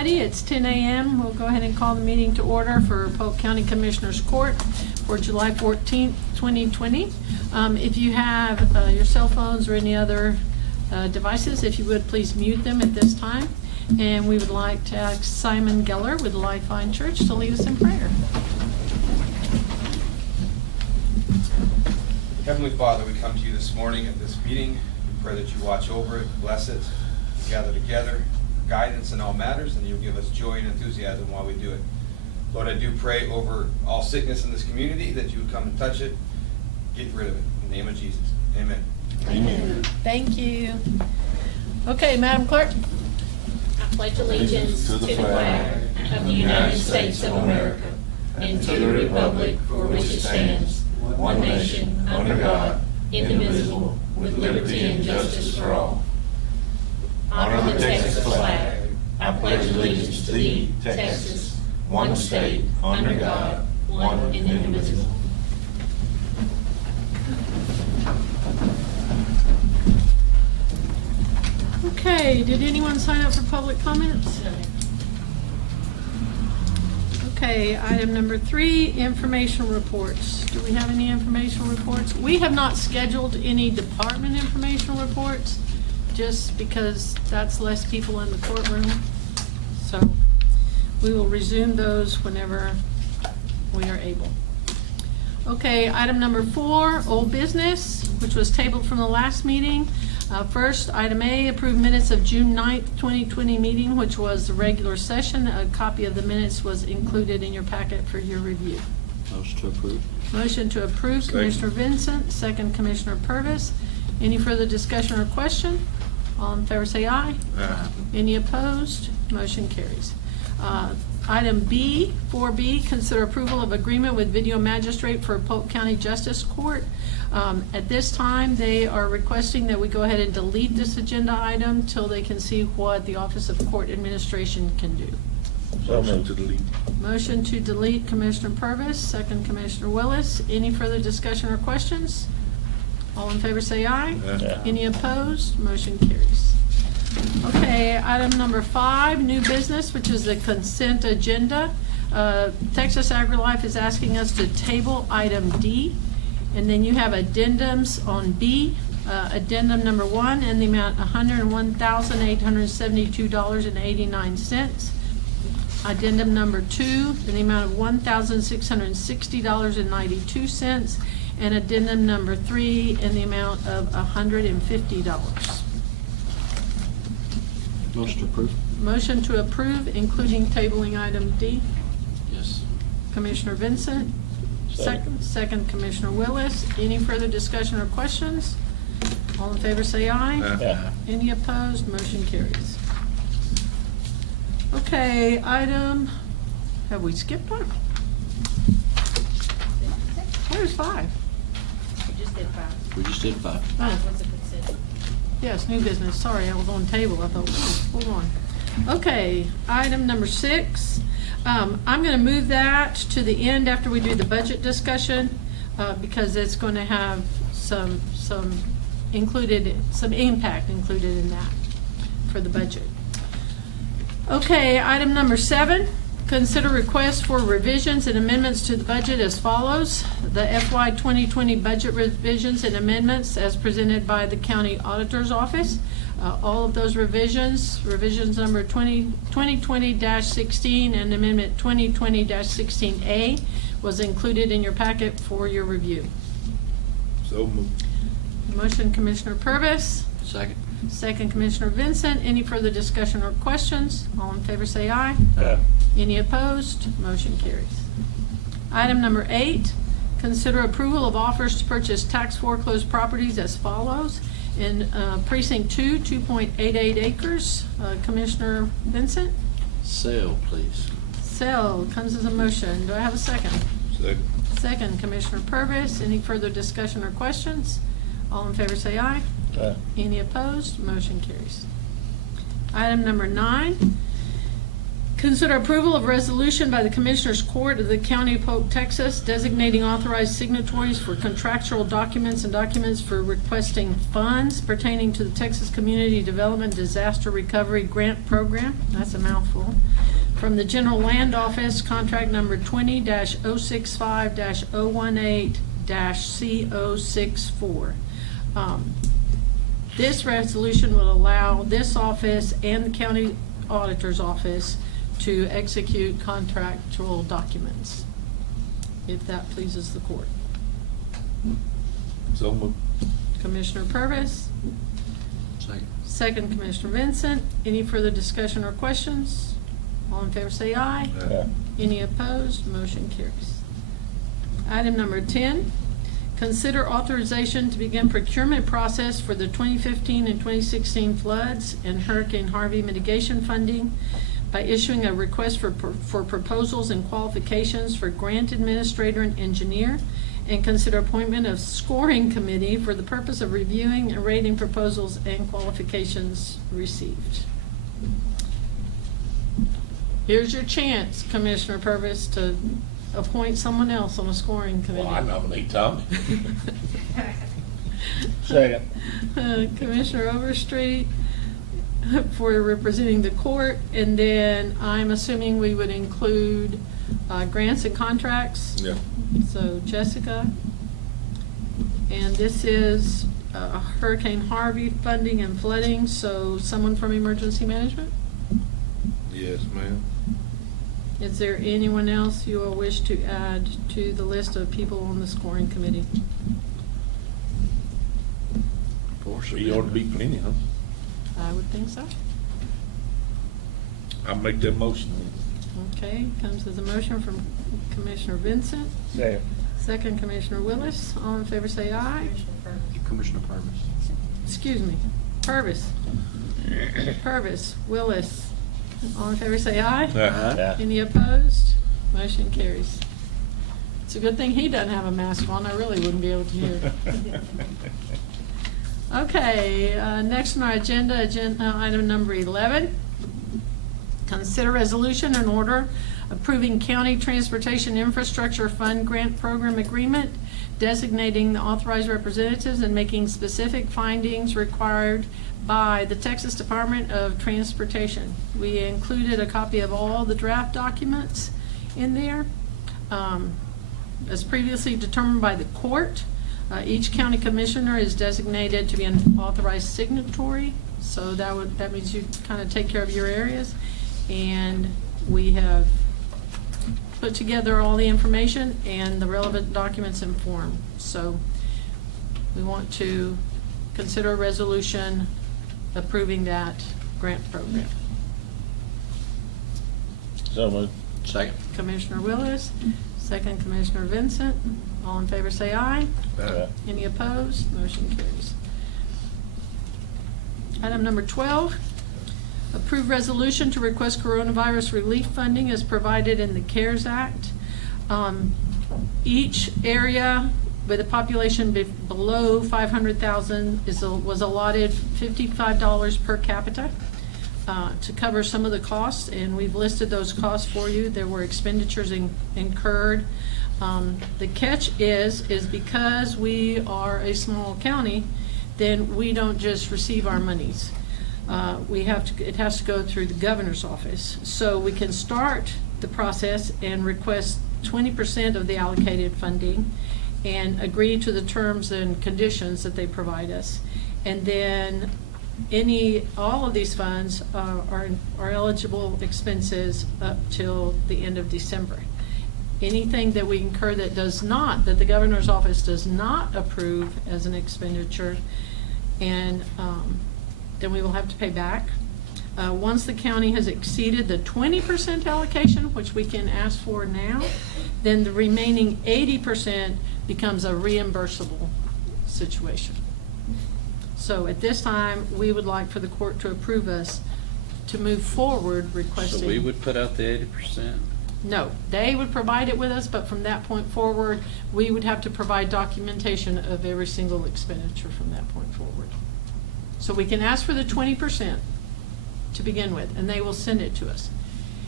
everybody. It's 10 a.m. We'll go ahead and call the meeting to order for Polk County Commissioners Court for July 14th, 2020. If you have your cell phones or any other devices, if you would please mute them at this time. And we would like to ask Simon Geller with Lifeline Church to lead us in prayer. Heavenly Father, we come to you this morning at this meeting. We pray that you watch over it, bless it, gather together, guidance in all matters, and you'll give us joy and enthusiasm while we do it. Lord, I do pray over all sickness in this community that you would come and touch it, get rid of it. In the name of Jesus, amen. Amen. Thank you. Okay, Madam Clerk. I pledge allegiance to the flag of the United States of America and to the republic for which it stands, one nation, under God, indivisible, with liberty and justice for all. Honor the Texas flag. I pledge allegiance to thee, Texas, one state, under God, one and indivisible. Okay, did anyone sign up for public comments? Okay, item number 3, information reports. Do we have any informational reports? We have not scheduled any department informational reports, just because that's less people in the courtroom. So we will resume those whenever we are able. Okay, item number 4, old business, which was tabled from the last meeting. First, item A, approve minutes of June 9th, 2020 meeting, which was the regular session. A copy of the minutes was included in your packet for your review. Motion to approve. Motion to approve, Commissioner Vincent, second Commissioner Purvis. Any further discussion or question? All in favor say aye. Aye. Any opposed? Motion carries. Item B, 4B, consider approval of agreement with video magistrate for Polk County Justice Court. At this time, they are requesting that we go ahead and delete this agenda item till they can see what the Office of Court Administration can do. Motion to delete. Motion to delete, Commissioner Purvis, second Commissioner Willis. Any further discussion or questions? All in favor say aye. Aye. Any opposed? Motion carries. Okay, item number 5, new business, which is the consent agenda. Texas AgriLife is asking us to table item D, and then you have addendums on B. Addendum number 1 in the amount $101,872.89. Addendum number 2 in the amount of $1,660.92, and addendum number 3 in the amount of $150. Motion to approve. Motion to approve, including tabling item D. Yes. Commissioner Vincent. Second. Second Commissioner Willis. Any further discussion or questions? All in favor say aye. Aye. Any opposed? Motion carries. Okay, have we skipped one? Where's 5? We just did 5. We just did 5. Oh, What's the consent? yes, new business. Sorry, I was on table. I thought, hold on. Okay, item number 6. I'm going to move that to the end after we do the budget discussion, because it's going to have some impact included in that for the budget. Okay, item number 7, consider request for revisions and amendments to the budget as follows. The FY 2020 budget revisions and amendments as presented by the County Auditor's Office. All of those revisions number 2020-16 and amendment 2020-16A was included in your packet for your review. So moved. Motion Commissioner Purvis, Second. second Commissioner Vincent. Any further discussion or questions? All in favor say aye. Aye. Any opposed? Motion carries. Item number 8, consider approval of offers to purchase tax foreclosed properties as follows. In Precinct 2, 2.88 acres. Commissioner Vincent? Sale, please. Sale comes as a motion. Do I have a second? Second. Second, Commissioner Purvis. Any further discussion or questions? All in favor say aye. Aye. Any opposed? Motion carries. Item number 9, Consider approval of resolution by the Commissioners Court of the County of Polk, Texas, designating authorized signatories for contractual documents and documents for requesting funds pertaining to the Texas Community Development Disaster Recovery Grant Program. That's a mouthful. From the General Land Office, contract number 20-065-018-CO64. This resolution will allow this office and the county auditor's office to execute contractual documents, if that pleases the court. So moved. Commissioner Purvis, Second. second Commissioner Vincent. Any further discussion or questions? All in favor say aye. Aye. Any opposed? Motion carries. Item number 10, consider authorization to begin procurement process for the 2015 and 2016 floods and Hurricane Harvey mitigation funding by issuing a request for proposals and qualifications for grant administrator and engineer, and consider appointment of scoring committee for the purpose of reviewing and rating proposals and qualifications received. Here's your chance, Commissioner Purvis, to appoint someone else on a scoring committee. Well, I nominate Tommy. Second. Commissioner Overstreet for representing the court, and then I'm assuming we would include grants and contracts. Yeah. So Jessica, and this is Hurricane Harvey funding and flooding, so someone from emergency management? Yes, ma'am. Is there anyone else you will wish to add to the list of people on the scoring committee? You ought to be plenty, huh? I would think so. I'll make that motion. Okay, comes as a motion from Commissioner Vincent, Second. second Commissioner Willis. All in favor say aye. Commissioner Purvis. Excuse me, Purvis. Purvis, Willis. All in favor say aye. Yeah. Any opposed? Motion carries. It's a good thing he doesn't have a mask on. I really wouldn't be able to hear. Okay, next on our agenda, item number 11. Consider resolution and order approving County Transportation Infrastructure Fund Grant Program Agreement, designating the authorized representatives and making specific findings required by the Texas Department of Transportation. We included a copy of all the draft documents in there. As previously determined by the court, each county commissioner is designated to be an authorized signatory, so that means you kind of take care of your areas. And we have put together all the information and the relevant documents in form. So we want to consider a resolution approving that grant program. So moved. Second. Commissioner Willis, second Commissioner Vincent. All in favor say aye. Yeah. Any opposed? Motion carries. Item number 12, approve resolution to request coronavirus relief funding as provided in the CARES Act. Each area with a population below 500,000 was allotted $55 per capita to cover some of the costs, and we've listed those costs for you. There were expenditures incurred. The catch is because we are a small county, then we don't just receive our monies. It has to go through the governor's office. So we can start the process and request 20% of the allocated funding and agree to the terms and conditions that they provide us. And then all of these funds are eligible expenses up till the end of December. Anything that we incur that the governor's office does not approve as an expenditure, and then we will have to pay back. Once the county has exceeded the 20% allocation, which we can ask for now, then the remaining 80% becomes a reimbursable situation. So at this time, we would like for the court to approve us to move forward requesting. So we would put out the 80%? No, they would provide it with us, but from that point forward, we would have to provide documentation of every single expenditure from that point forward. So we can ask for the 20% to begin with, and they will send it to us.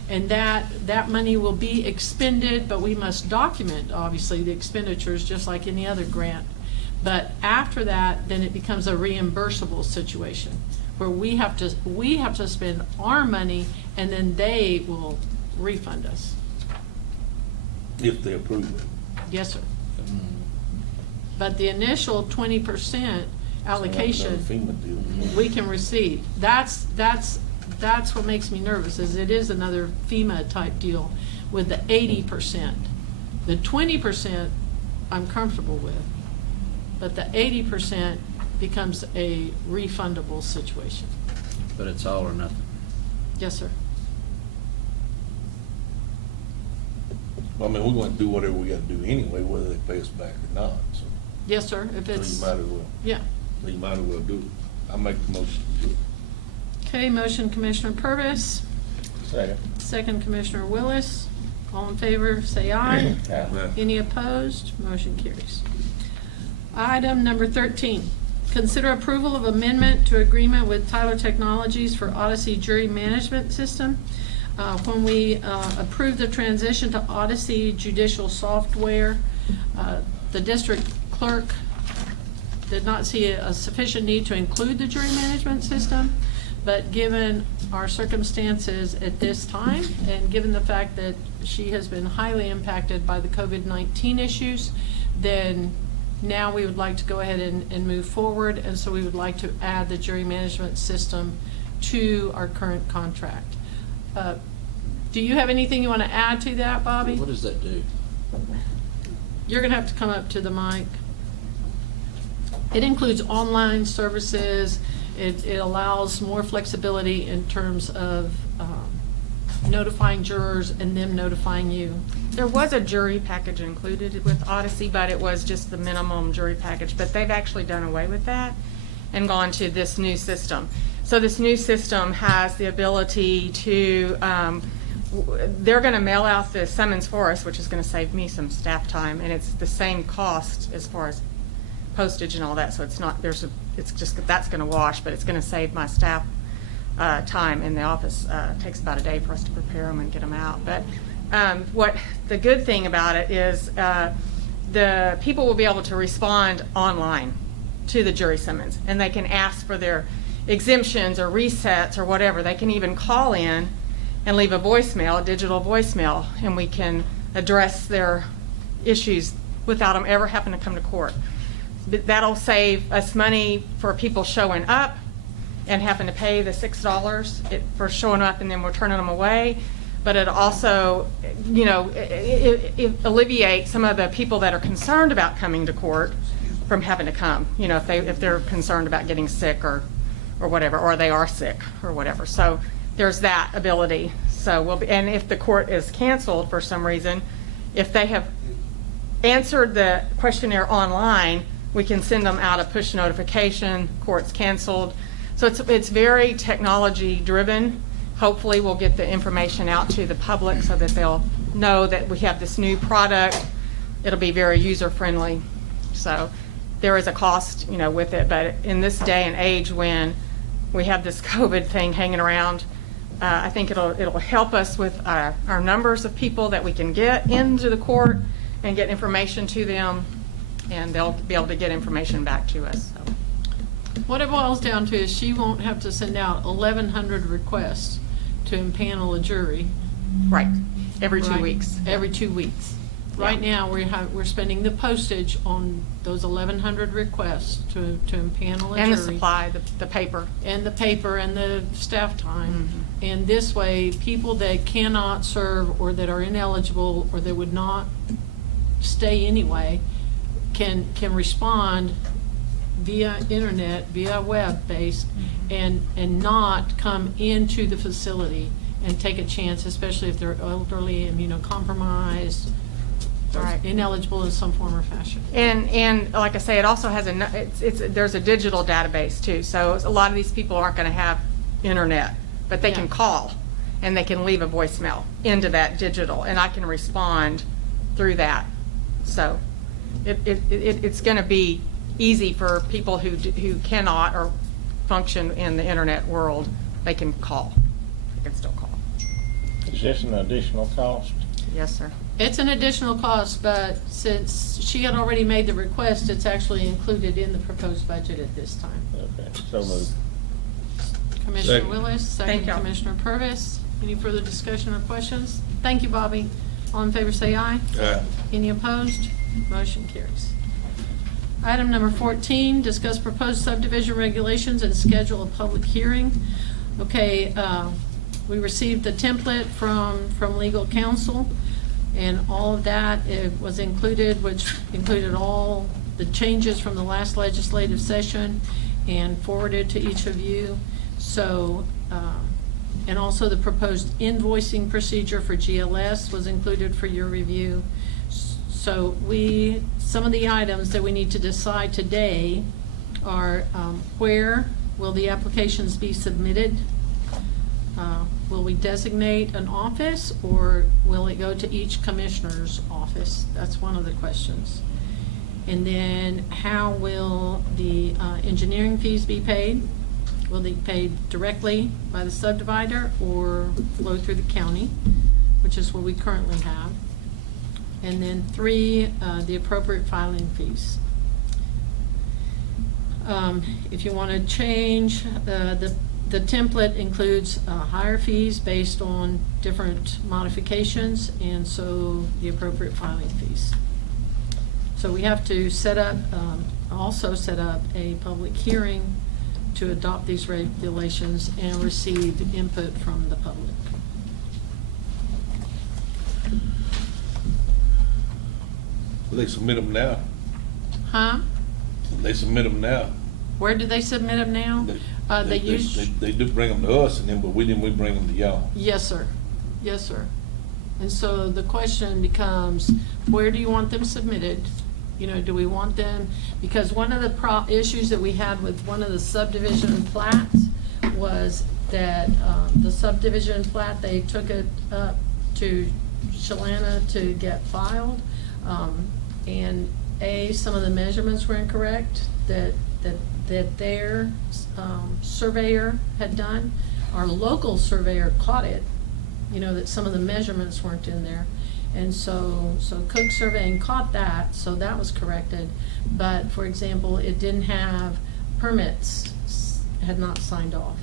And that money will be expended, but we must document, obviously, the expenditures, just like any other grant. But after that, then it becomes a reimbursable situation, where we have to spend our money, and then they will refund us. If they approve it. Yes, sir. But the initial 20% allocation, FEMA deal. we can receive. That's what makes me nervous, is it is another FEMA type deal with the 80%. The 20% I'm comfortable with, but the 80% becomes a refundable situation. But it's all or nothing. Yes, sir. Well, I mean, we're gonna do whatever we gotta do anyway, whether they pay us back or not, so. Yes, sir, if So it's, you might as well, yeah. do it. I make the motion to do it. Okay, motion Commissioner Purvis, Second. second Commissioner Willis. All in favor, say aye. Aye. Any opposed? Motion carries. Item number 13, consider approval of amendment to agreement with Tyler Technologies for Odyssey Jury Management System. When we approved the transition to Odyssey Judicial Software, the district clerk did not see a sufficient need to include the jury management system, but given our circumstances at this time, and given the fact that she has been highly impacted by the COVID-19 issues, then now we would like to go ahead and move forward, and so we would like to add the jury management system to our current contract. Do you have anything you want to add to that, Bobby? What does that do? You're going to have to come up to the mic. It includes online services. It allows more flexibility in terms of notifying jurors and them notifying you. There was a jury package included with Odyssey, but it was just the minimum jury package. But they've actually done away with that and gone to this new system. So this new system has the ability to, they're going to mail out the summons for us, which is going to save me some staff time, and it's the same cost as far as postage and all that. So it's not, it's just, that's going to wash, but it's going to save my staff time in the office. It takes about a day for us to prepare them and get them out. But what the good thing about it is the people will be able to respond online to the jury summons, and they can ask for their exemptions or resets or whatever. They can even call in and leave a voicemail, a digital voicemail, and we can address their issues without them ever having to come to court. But that'll save us money for people showing up and having to pay the $6 for showing up, and then we're turning them away. But it also, you know, it alleviates some of the people that are concerned about coming to court from having to come. You know, if they're concerned about getting sick or whatever, or they are sick or whatever. So there's that ability. So and if the court is canceled for some reason, if they have answered the questionnaire online, we can send them out a push notification, court's canceled. So it's very technology driven. Hopefully we'll get the information out to the public so that they'll know that we have this new product. It'll be very user friendly. So there is a cost, you know, with it, but in this day and age when we have this COVID thing hanging around, I think it'll help us with our numbers of people that we can get into the court and get information to them, and they'll be able to get information back to us. So. What it boils down to is she won't have to send out 1,100 requests to impanel a jury. Right, every 2 Right. weeks. Every 2 weeks. Right now, we're spending the postage on those 1,100 requests to impanel a jury. And the supply, the paper. And the paper and the staff time. Mm-hmm. And this way, people that cannot serve or that are ineligible or that would not stay anyway can respond via internet, via web-based, and not come into the facility and take a chance, especially if they're elderly, immunocompromised, or Right. ineligible in some form or fashion. And like I say, it also has there's a digital database too. So a lot of these people aren't going to have internet, but they can Yeah. call and they can leave a voicemail into that digital, and I can respond through that. So it's going to be easy for people who cannot or function in the internet world. They can call. They can still call. Is this an additional cost? Yes, sir. It's an additional cost, but since she had already made the request, it's actually included in the proposed budget at this time. Okay, so moved. Commissioner Second. Willis, second Thank y'all. Commissioner Purvis. Any further discussion or questions? Thank you, Bobby. All in favor say aye. Aye. Any opposed? Motion carries. Item number 14, discuss proposed subdivision regulations and schedule a public hearing. Okay, we received the template from legal counsel, and all of that it was included, which included all the changes from the last legislative session and forwarded to each of you. So, and also the proposed invoicing procedure for GLS was included for your review. So some of the items that we need to decide today are where will the applications be submitted? Will we designate an office, or will it go to each commissioner's office? That's one of the questions. And then how will the engineering fees be paid? Will they be paid directly by the subdivider or flow through the county, which is what we currently have? And then 3, the appropriate filing fees. If you want to change, the template includes higher fees based on different modifications, and so the appropriate filing fees. So we have to set up, also set up a public hearing to adopt these regulations and receive input from the public. They submit them now. Huh? They submit them now. Where do they submit them now? They use. They do bring them to us, and then, but we bring them to y'all. Yes, sir. Yes, sir. And so the question becomes, where do you want them submitted? You know, do we want them, because one of the issues that we had with one of the subdivision plats was that the subdivision plat, they took it up to Shalana to get filed. And some of the measurements were incorrect that their surveyor had done. Our local surveyor caught it, you know, that some of the measurements weren't in there. And so Cook Surveying caught that, so that was corrected. But, for example, it didn't have permits, had not signed off.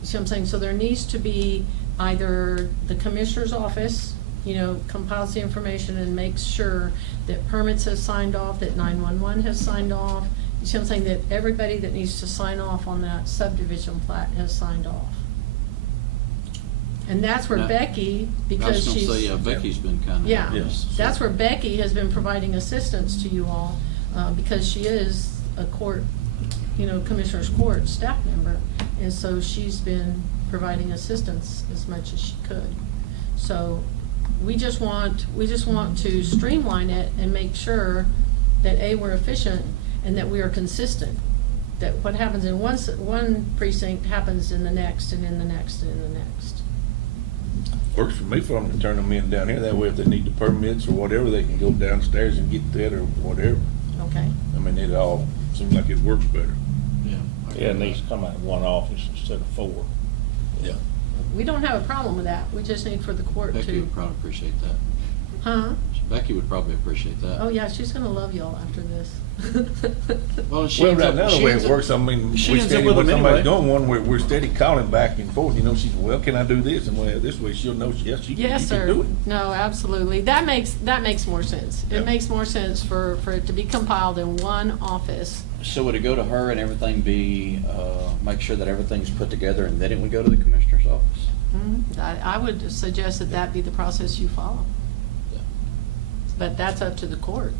You see what I'm saying? So there needs to be either the commissioner's office, you know, compiles the information and makes sure that permits have signed off, that 911 has signed off. You see what I'm saying? That everybody that needs to sign off on that subdivision plat has signed off. And that's where Now, Becky, I because was she's. gonna say, yeah, Becky's been kind of. Yeah, Yes. that's where Becky has been providing assistance to you all, because she is a court, you know, Commissioner's Court staff member. And so she's been providing assistance as much as she could. So we just want to streamline it and make sure that we're efficient and that we are consistent. That what happens in one precinct happens in the next and in the next and in the next. Works for me for them to turn them in down here. That way, if they need the permits or whatever, they can go downstairs and get that or whatever. Okay? I mean, it all seems like it works better. Yeah. Yeah, it needs to come out of one office instead of 4. Yeah. We don't have a problem with that. We just need for the court Becky to. would probably appreciate that. Huh? Becky would probably appreciate that. Oh, yeah, she's gonna love y'all after this. Well, she Well, ends right up- now, the she way ends it up- works, I mean, she we ends up steady, with when them somebody's anyway. doing one, we're steady calling back and forth, you know, she's, well, can I do this? And well, this way she'll know, yes, you Yes, can do sir. it. No, absolutely. That makes more sense. Yeah. It makes more sense for it to be compiled in one office. So would it go to her and everything be, make sure that everything's put together and then it would go to the commissioner's office? I would suggest that that be the process you follow. But that's up to the court.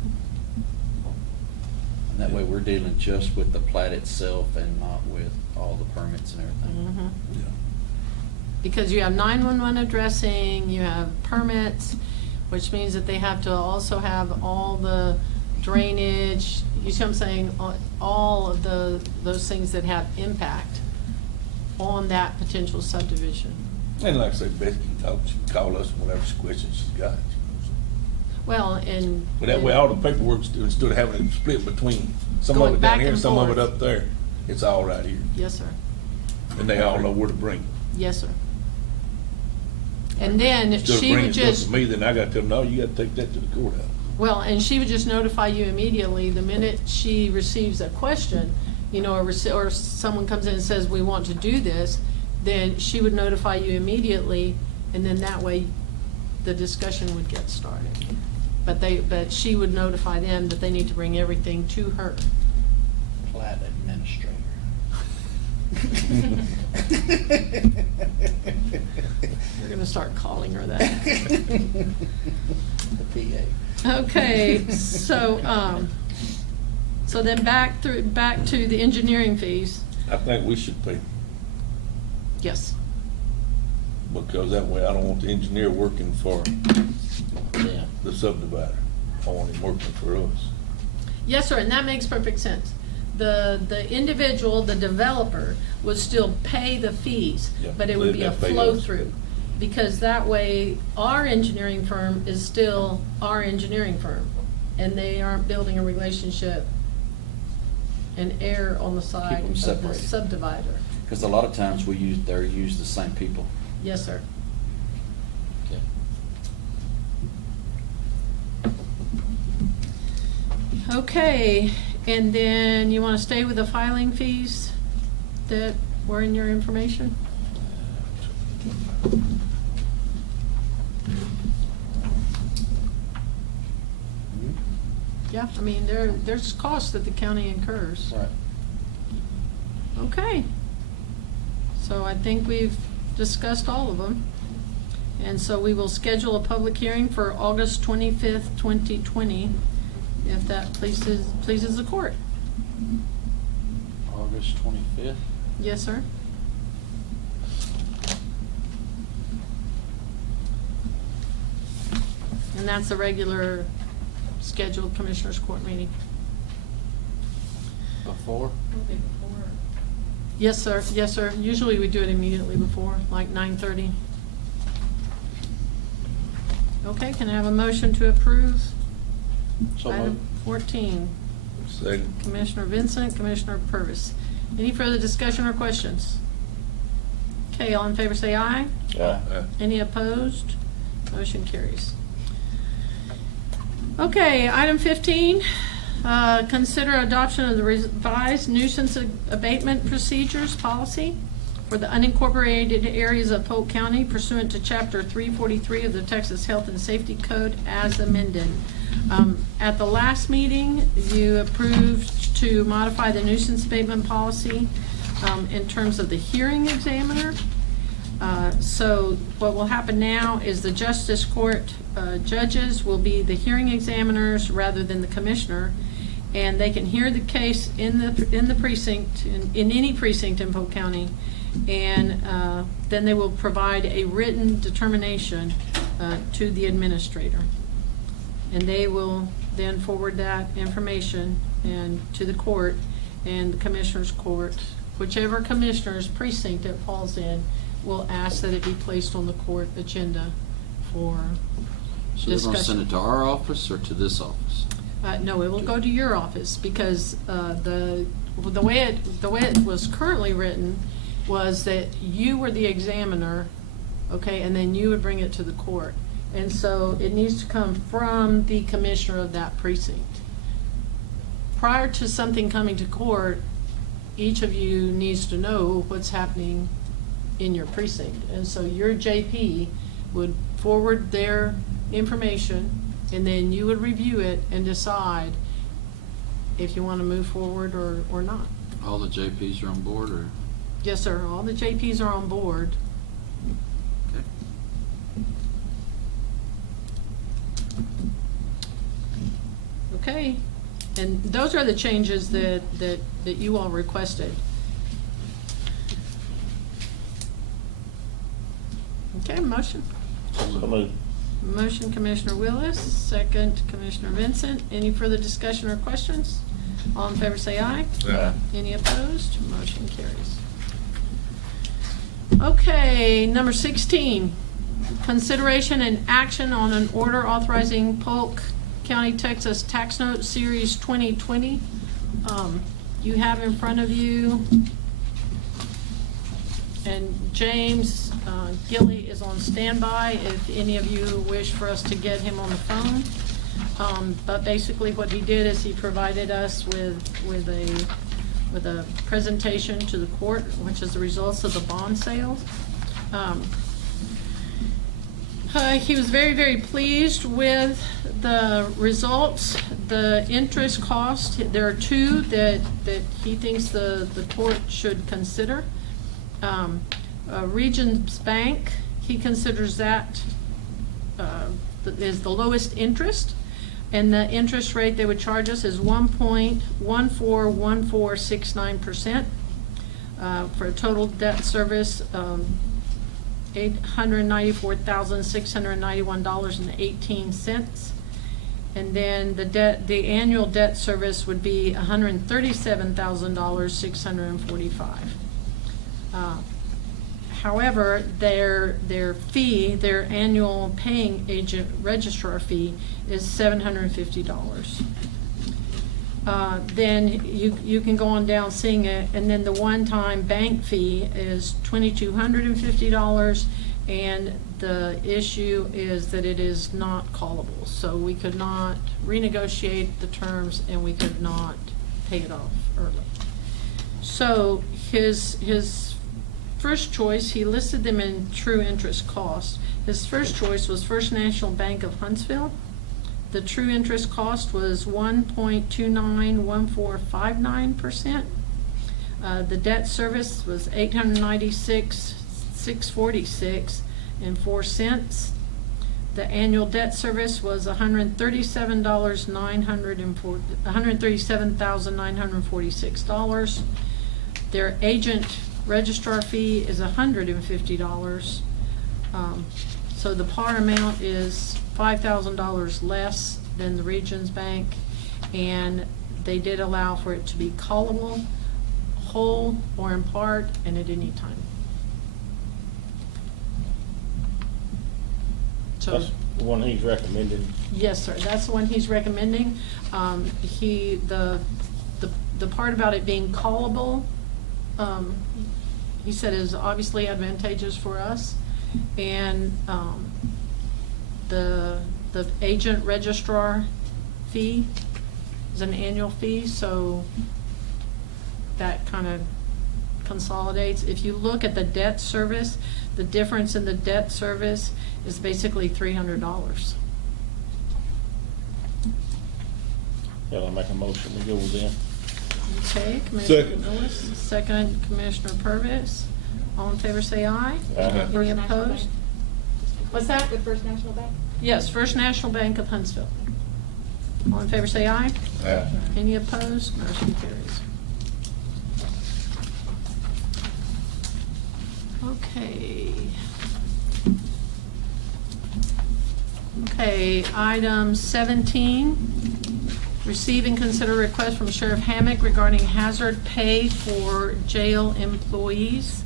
And that way we're dealing just with the plat itself and not with all the permits and everything. Mhm. Yeah. Because you have 911 addressing, you have permits, which means that they have to also have all the drainage, you see what I'm saying? All of those things that have impact on that potential subdivision. And like I say, Becky can call us whatever questions she's got. You know, so. Well, and. But that way, all the paperwork, instead of having it split between some Going of it back down here and and some of it forth. up there, it's all right here. Yes, sir. And they all know where to bring it. Yes, sir. And then Instead of she bringing would stuff just, to me, then I gotta tell them, no, you gotta take that to the courthouse. well, and she would just notify you immediately the minute she receives a question, you know, or someone comes in and says, we want to do this, then she would notify you immediately, and then that way the discussion would get started. But she would notify them that they need to bring everything to her. Plat administrator. We're gonna start calling her that. The PA. Okay, so then back to the engineering fees. I think we should pay, Yes, because that way I don't want the engineer working for Yeah. the subdivider. I want him working for us. yes, sir, and that makes perfect sense. The individual, the developer, would still pay the fees, Yeah, but it would be a they'd pay us. flow-through. Because that way, our engineering firm is still our engineering firm, and they aren't building a relationship and err on the side them of the separated. subdivider. Because a lot of times they use the same people. Yes, sir. Okay. Okay, and then you want to stay with the filing fees that were in your information? Yeah, I mean, there's costs that the county incurs. Right. Okay. So I think we've discussed all of them. And so we will schedule a public hearing for August 25th, 2020, if that pleases the court. August 25th. Yes, sir? And that's a regular scheduled Commissioners Court meeting. Before? Yes, sir. Yes, sir. Usually we do it immediately before, like 9:30. Okay, can I have a motion to approve? So Item moved. 14, Second. Commissioner Vincent, Commissioner Purvis. Any further discussion or questions? Okay, all in favor say aye. Any opposed? Motion carries. Okay, item 15, consider adoption of the revised nuisance abatement procedures policy for the unincorporated areas of Polk County pursuant to Chapter 343 of the Texas Health and Safety Code as amended. At the last meeting, you approved to modify the nuisance abatement policy in terms of the hearing examiner. So what will happen now is the Justice Court judges will be the hearing examiners rather than the commissioner, and they can hear the case in the precinct, in any precinct in Polk County, and then they will provide a written determination to the administrator. And they will then forward that information to the court, and the commissioner's court, whichever commissioner's precinct it falls in, will ask that it be placed on the court agenda for So they're gonna discussion. send it to our office or to this office? No, it will go to your office, because the way it was currently written was that you were the examiner, okay, and then you would bring it to the court. And so it needs to come from the commissioner of that precinct. Prior to something coming to court, each of you needs to know what's happening in your precinct. And so your JP would forward their information, and then you would review it and decide if you want to move forward or not. All the JPs are on board, or? Yes, sir, all the JPs are on board. Okay. Okay, and those are the changes that you all requested. Okay, motion. So moved. Motion Commissioner Willis, second Commissioner Vincent. Any further discussion or questions? All in favor say aye. Aye. Any opposed? Motion carries. Okay, number 16, consideration and action on an order authorizing Polk County, Texas Tax Note Series 2020. You have in front of you And James Gilly is on standby if any of you wish for us to get him on the phone. But basically what he did is he provided us with a presentation to the court, which is the results of the bond sale. He was very, very pleased with the results. The interest cost, there are two that he thinks the court should consider. Regions Bank, he considers that is the lowest interest, and the interest rate they would charge us is 1.141469%, for a total debt service $894,691.18, and then the annual debt service would be $137,645. However, their fee, their annual paying agent registrar fee is $750. Then you can go on down seeing it, and then the one-time bank fee is $2,250, and the issue is that it is not callable. So we could not renegotiate the terms, and we could not pay it off early. So his first choice, he listed them in true interest cost. His first choice was First National Bank of Huntsville. The true interest cost was 1.291459%. The debt service was $896,646.04. The annual debt service was $137,946. Their agent registrar fee is $150. So the par amount is $5,000 less than the Regions Bank, and they did allow for it to be callable, whole or in part, and at any time. So, That's the one he's recommending. yes, sir, that's the one he's recommending. The part about it being callable, he said is obviously advantageous for us, and the agent registrar fee is an annual fee, so that kind of consolidates. If you look at the debt service, the difference in the debt service is basically $300. Yeah, I'll make a motion to go with them. Okay, Commissioner Second. Lewis, second Commissioner Purvis. All in favor say aye. Aye. Any First National opposed? Bank. What's that? With First National Bank? Yes, First National Bank of Huntsville. All in favor say aye. Aye. Any opposed? Motion carries. Okay. Okay, item 17, receive and consider request from Sheriff Hammack regarding hazard pay for jail employees.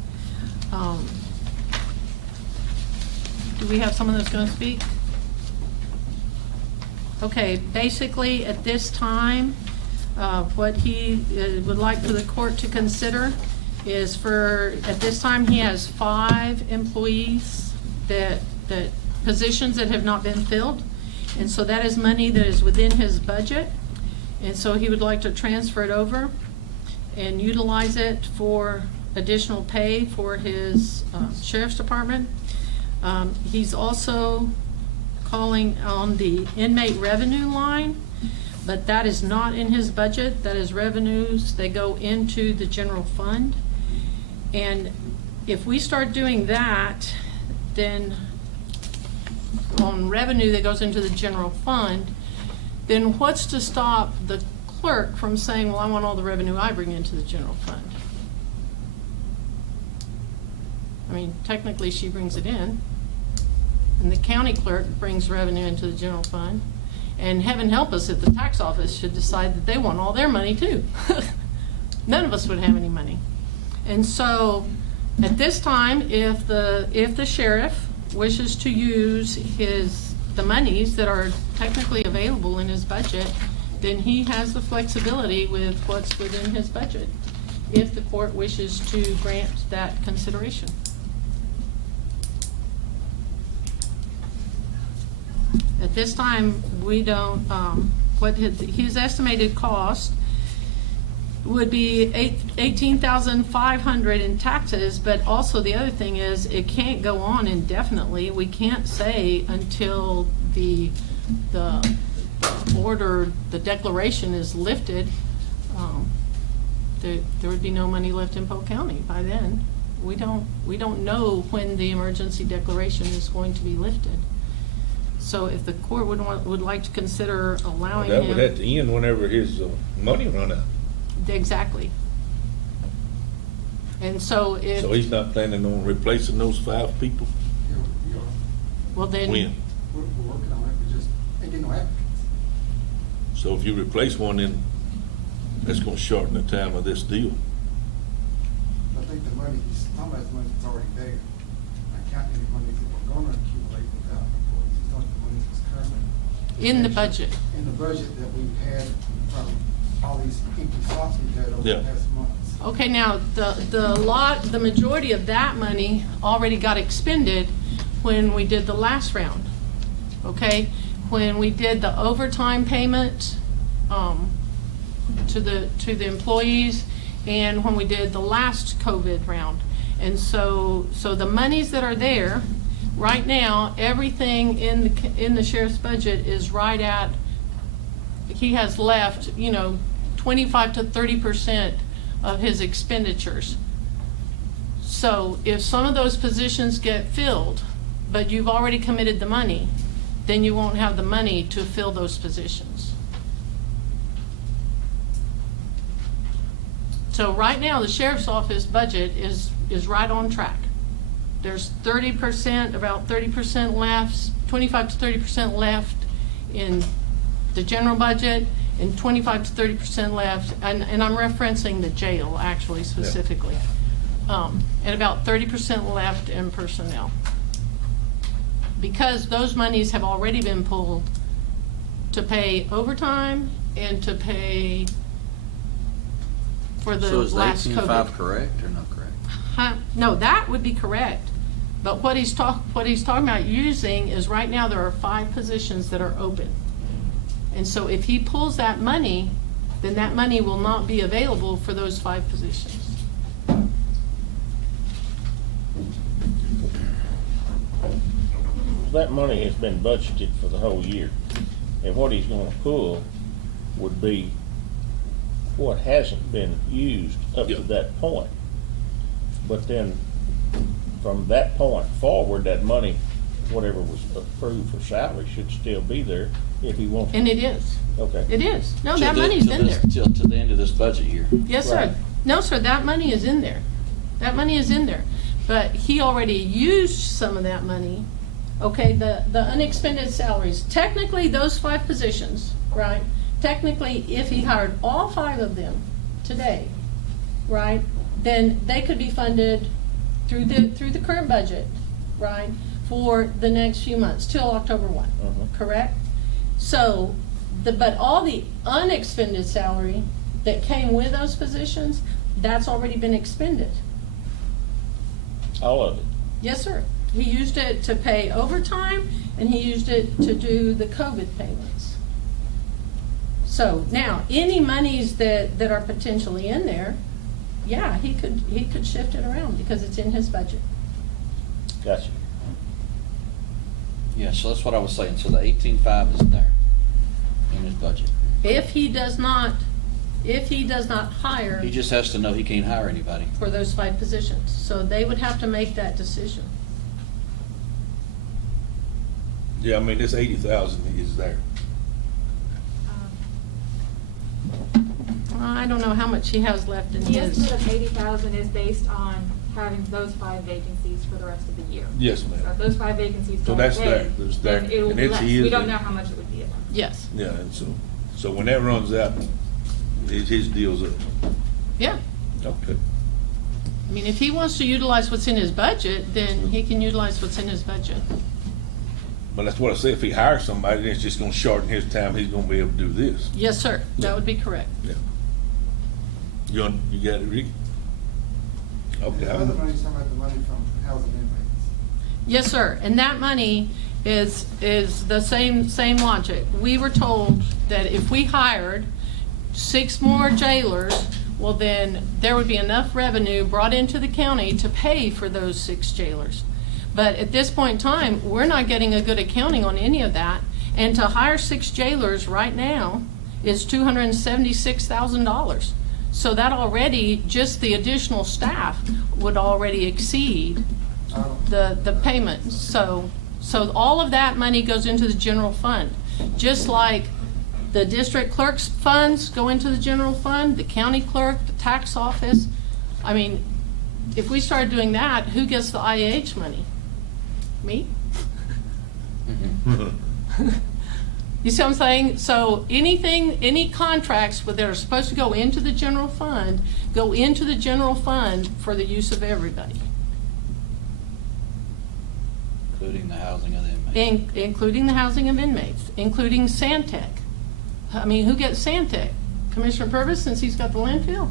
Do we have someone that's going to speak? Okay, basically, at this time, what he would like for the court to consider is at this time, he has 5 employees positions that have not been filled. And so that is money that is within his budget. And so he would like to transfer it over and utilize it for additional pay for his sheriff's department. He's also calling on the inmate revenue line, but that is not in his budget. That is revenues that go into the general fund. And if we start doing that, then on revenue that goes into the general fund, then what's to stop the clerk from saying, well, I want all the revenue I bring into the general fund? I mean, technically she brings it in, and the county clerk brings revenue into the general fund, and heaven help us if the tax office should decide that they want all their money too. None of us would have any money. And so at this time, if the sheriff wishes to use the monies that are technically available in his budget, then he has the flexibility with what's within his budget. if the court wishes to grant that consideration. At this time, we don't, what his estimated cost would be $18,500 in taxes, but also the other thing is, it can't go on indefinitely. We can't say until the order, the declaration is lifted, there would be no money left in Polk County by then. We don't know when the emergency declaration is going to be lifted. So if the court would like to consider allowing him. That would have to end whenever his money run out. Exactly. And so if. So he's not planning on replacing those 5 people? Well, then. When? We're working on it, we just ain't getting no applicants. So if you replace one, then that's gonna shorten the time of this deal. I think the money, he's talking about the money that's already there. Not counting any money that we're gonna accumulate without employees. He's talking the money that's currently. In the budget. In the budget that we've had from all these empty slots we've had over Yeah. the past months. Okay, now, the majority of that money already got expended when we did the last round, okay? When we did the overtime payment, to the employees, and when we did the last COVID round. And so the monies that are there, right now, everything in the sheriff's budget is right at, he has left, 25 to 30% of his expenditures. So if some of those positions get filled, but you've already committed the money, then you won't have the money to fill those positions. So right now, the sheriff's office budget is right on track. There's 30%, about 30% left, 25 to 30% left in the general budget, and 25 to 30% left, and I'm referencing the jail, actually, specifically. And about 30% left in personnel. Because those monies have already been pulled to pay overtime and to pay for the So is the last 18.5 COVID. correct or not correct? No, that would be correct. But what he's talking about using is, right now, there are 5 positions that are open. And so if he pulls that money, then that money will not be available for those 5 positions. That money has been budgeted for the whole year, and what he's gonna pull would be what hasn't been used up to Yep. that point. But then, from that point forward, that money, whatever was approved for salary, should still be there if he wants. And it is. Okay. It is. No, Till that the- money's till in this- there. Till to the end of this budget year. Yes, sir. Right. No, sir, that money is in there. That money is in there. But he already used some of that money. Okay, the unexpended salaries, technically, those 5 positions, right? Technically, if he hired all 5 of them today, right, then they could be funded through the current budget, right, for the next few months, till October 1, correct? So, but all the unexpended salary that came with those positions, that's already been expended. All of it. Yes, sir. He used it to pay overtime, and he used it to do the COVID payments. So now, any monies that are potentially in there, yeah, he could shift it around because it's in his budget. Gotcha. Yeah, so that's what I was saying. So the 18.5 is there in his budget. If he does not hire He just has to know he can't hire anybody. for those 5 positions, so they would have to make that decision. Yeah, I mean, this 80,000 is there. I don't know how much he has left in The his. estimate of 80,000 is based on having those 5 vacancies for the rest of the year. Yes, So if ma'am. those 5 vacancies So go that's away, there. There's there. then it will And be it's- less. he is We don't there. know how much it would be. Yes, Yeah, and so when that runs out, his deal's up. yeah. Okay. I mean, if he wants to utilize what's in his budget, then he can utilize what's in his budget. But that's what I say, if he hires somebody, then it's just gonna shorten his time, he's gonna be able to do this. Yes, sir. That would be correct. Yeah. You got it, Ricky? Okay. The other money's talking about the money from housing inmates. Yes, sir, and that money is the same logic. We were told that if we hired 6 more jailers, well then, there would be enough revenue brought into the county to pay for those 6 jailers. But at this point in time, we're not getting a good accounting on any of that, and to hire 6 jailers right now is $276,000. So that already, just the additional staff would already exceed the payment. So all of that money goes into the general fund. Just like the district clerk's funds go into the general fund, the county clerk, the tax office. I mean, if we started doing that, who gets the IH money? Me? You see what I'm saying? So any contracts that are supposed to go into the general fund, go into the general fund for the use of everybody, Including the housing of the inmates. including the housing of inmates, including Santec. I mean, who gets Santec? Commissioner Purvis, since he's got the landfill?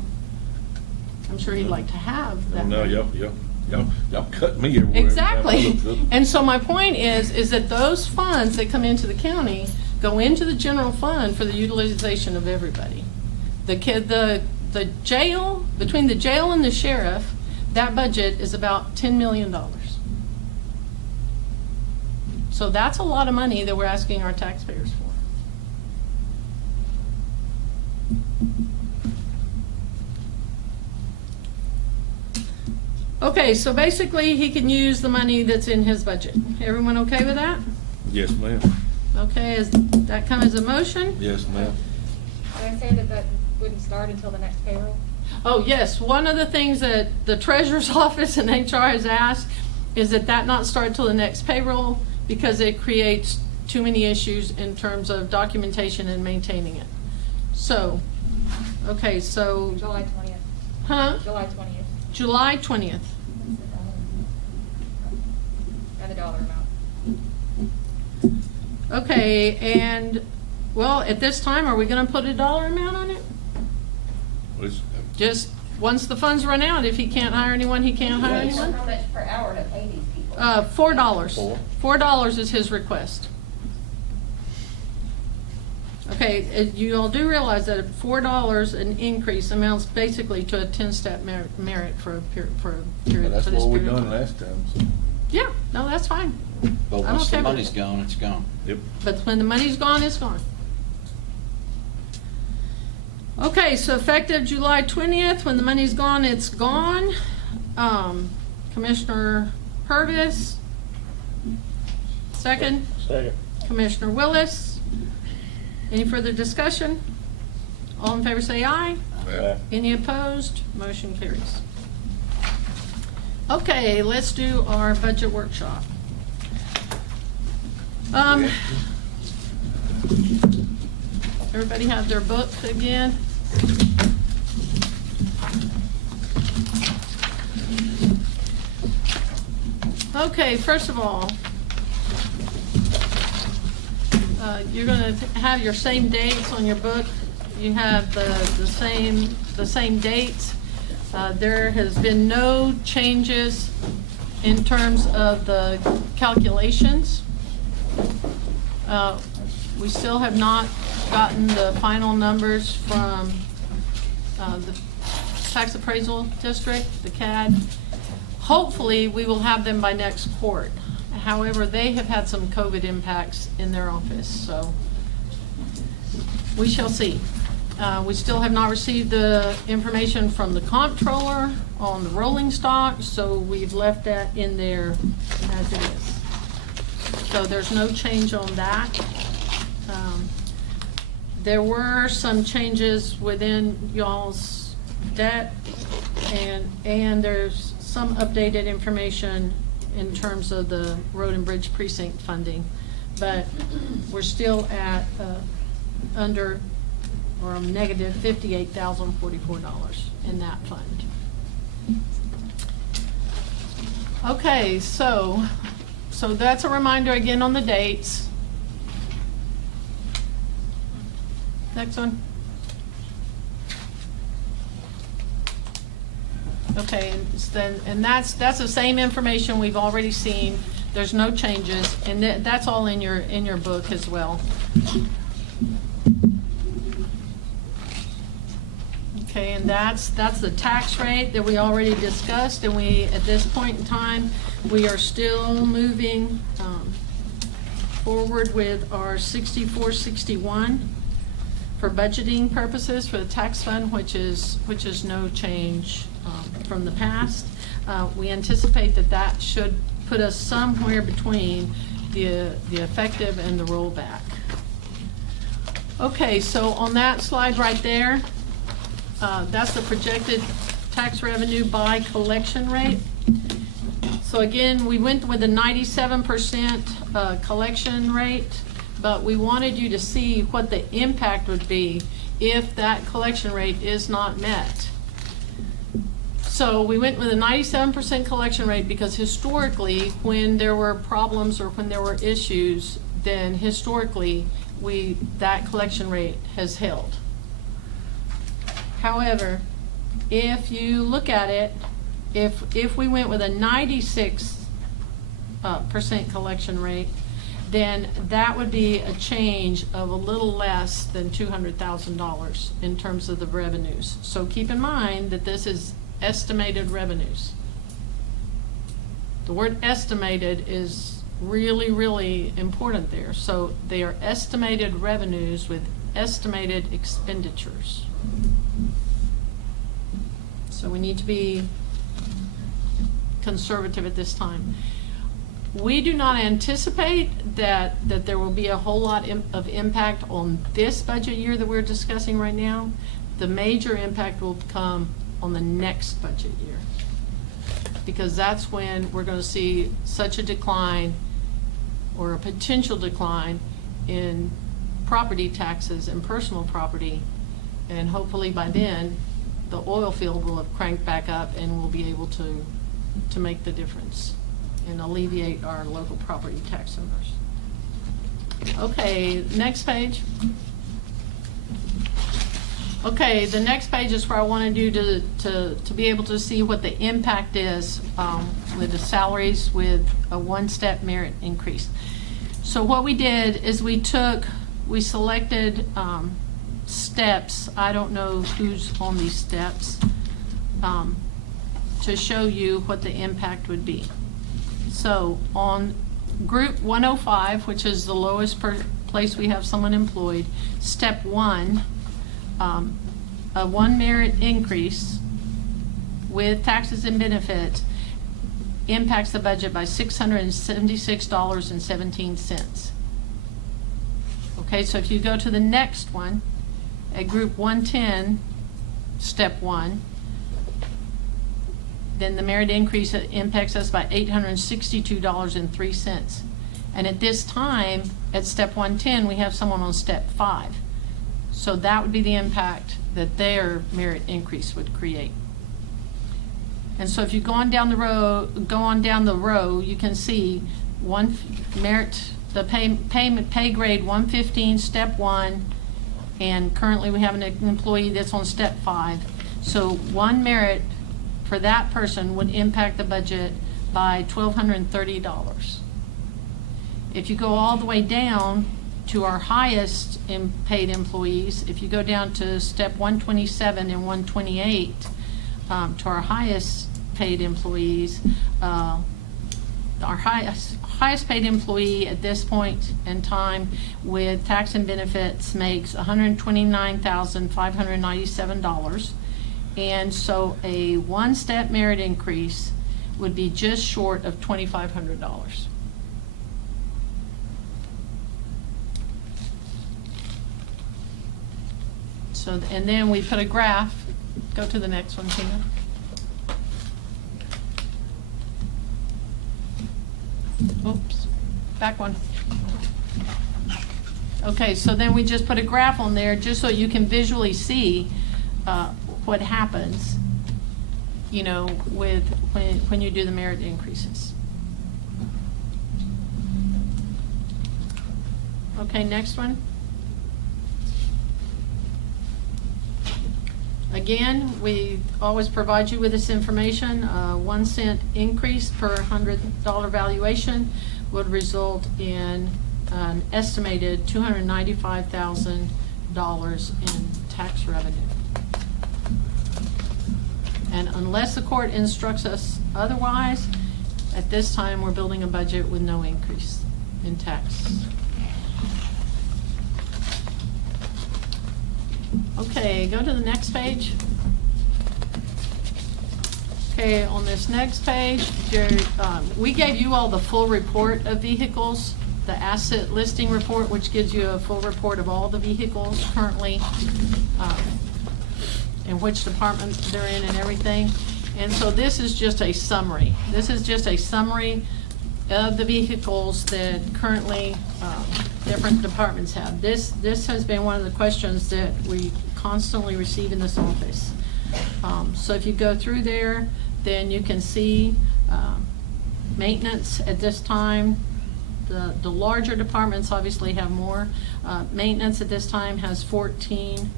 I'm sure he'd like to have that. No, y'all cut me everywhere. Exactly. And so my point is that those funds that come into the county go into the general fund for the utilization of everybody. The jail, between the jail and the sheriff, that budget is about $10 million. So that's a lot of money that we're asking our taxpayers for. Okay, so basically, he can use the money that's in his budget. Everyone okay with that? Yes, ma'am. Okay, is that come as a motion? Yes, ma'am. Did I say that wouldn't start until the next payroll? Oh, yes, one of the things that the treasurer's office and HR has asked is that not start till the next payroll, because it creates too many issues in terms of documentation and maintaining it. So, okay, so, July 20th. huh? July 20th. July 20th. And the dollar amount. Okay, and, well, at this time, are we gonna put a dollar amount on it? It's- Just, once the funds run out, if he can't hire anyone, he can't hire anyone? How much per hour to pay these people? $4. Four. $4 is his request. Okay, you all do realize that $4 an increase amounts basically to a 10-step merit for a period, Well, for that's this what we period of done time. last time, so. Yeah, no, that's fine. But I'm once okay the with money's it. gone, it's gone. Yep. But when the money's gone, it's gone. Okay, so effective July 20th, when the money's gone, it's gone. Commissioner Purvis, second. Second. Commissioner Willis. Any further discussion? All in favor say aye. Aye. Any opposed? Motion carries. Okay, let's do our budget workshop. Everybody have their book again? Okay, first of all, you're gonna have your same dates on your book. You have the same dates. There has been no changes in terms of the calculations. We still have not gotten the final numbers from the tax appraisal district, the CAD. Hopefully, we will have them by next court. However, they have had some COVID impacts in their office, so we shall see. We still have not received the information from the comptroller on the rolling stock, so we've left that in there as it is. So there's no change on that. There were some changes within y'all's debt, and there's some updated information in terms of the road and bridge precinct funding, but we're still at under or negative $58,044 in that fund. Okay, so that's a reminder again on the dates. Next one. Okay, and that's the same information we've already seen. There's no changes, and that's all in your book as well. Okay, and that's the tax rate that we already discussed, and at this point in time, we are still moving forward with our 6461 for budgeting purposes for the tax fund, which is no change from the past. We anticipate that should put us somewhere between the effective and the rollback. Okay, so on that slide right there, that's the projected tax revenue by collection rate. So again, we went with a 97% collection rate, but we wanted you to see what the impact would be if that collection rate is not met. So we went with a 97% collection rate because historically, when there were problems or when there were issues, then historically, that collection rate has held. However, if you look at it, if we went with a 96% collection rate, then that would be a change of a little less than $200,000 in terms of the revenues. So keep in mind that this is estimated revenues. The word estimated is really, really important there. So they are estimated revenues with estimated expenditures. So we need to be conservative at this time. We do not anticipate that there will be a whole lot of impact on this budget year that we're discussing right now. The major impact will come on the next budget year, because that's when we're going to see such a decline or a potential decline in property taxes and personal property, and hopefully by then the oil field will have cranked back up and we'll be able to make the difference and alleviate our local property tax owners. Okay, next page. Okay, the next page is where I want to do to be able to see what the impact is with the salaries with a one-step merit increase. So what we did is we selected steps. I don't know who's on these steps, to show you what the impact would be. So on group 105, which is the lowest place we have someone employed, step 1, a 1 merit increase with taxes and benefits impacts the budget by $676.17. Okay, so if you go to the next one, at group 110, step 1, then the merit increase impacts us by $862.03. And at this time, at step 110, we have someone on step 5. So that would be the impact that their merit increase would create. And so if you go on down the row, you can see one merit, the pay grade 115, step 1, and currently we have an employee that's on step 5. So 1 merit for that person would impact the budget by $1,230. If you go all the way down to our highest paid employees, if you go down to step 127 and 128, to our highest paid employees, our highest paid employee at this point in time with tax and benefits makes $129,597. And so a one-step merit increase would be just short of $2,500. So, and then we put a graph. Go to the next one, Tina. Oops, back one. Okay, so then we just put a graph on there just so you can visually see what happens, you know, with when you do the merit increases. Okay, next one. Again, we always provide you with this information. 1 cent increase per $100 valuation would result in an estimated $295,000 in tax revenue. And unless the court instructs us otherwise, at this time, we're building a budget with no increase in tax. Okay, go to the next page. Okay, on this next page, we gave you all the full report of vehicles, the asset listing report, which gives you a full report of all the vehicles currently, and which department they're in and everything. And so this is just a summary. This is just a summary of the vehicles that currently different departments have. This has been one of the questions that we constantly receive in this office. So if you go through there, then you can see maintenance at this time. The larger departments obviously have more. Maintenance at this time has 14